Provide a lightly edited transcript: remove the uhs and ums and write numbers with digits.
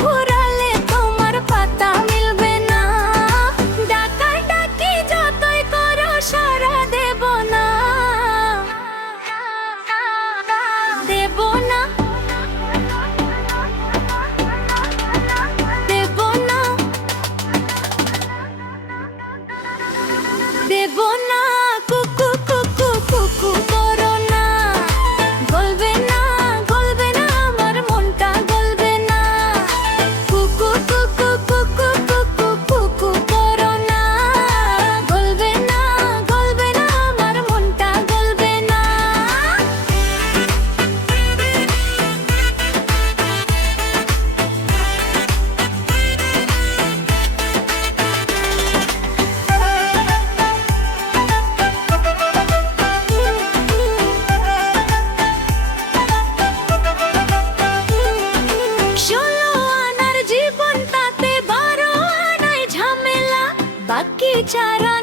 ঘুরালে তোমার পাতা মিলবে না, ডাকাডাকি যতই করো সাড়া দেব না, দেব না, দেব না, দেব না। কুকু কুকু কুকু করো না, গলবে না, গলবে না, আমার মনটা গলবে না। কুকু কুকু কুকু কুকু কুকু করো না, গলবে না, গলবে না, আমার মনটা গলবে না। ষোলো আনার জীবন তাতে 12 আনায় ঝামেলা, বাকি চারা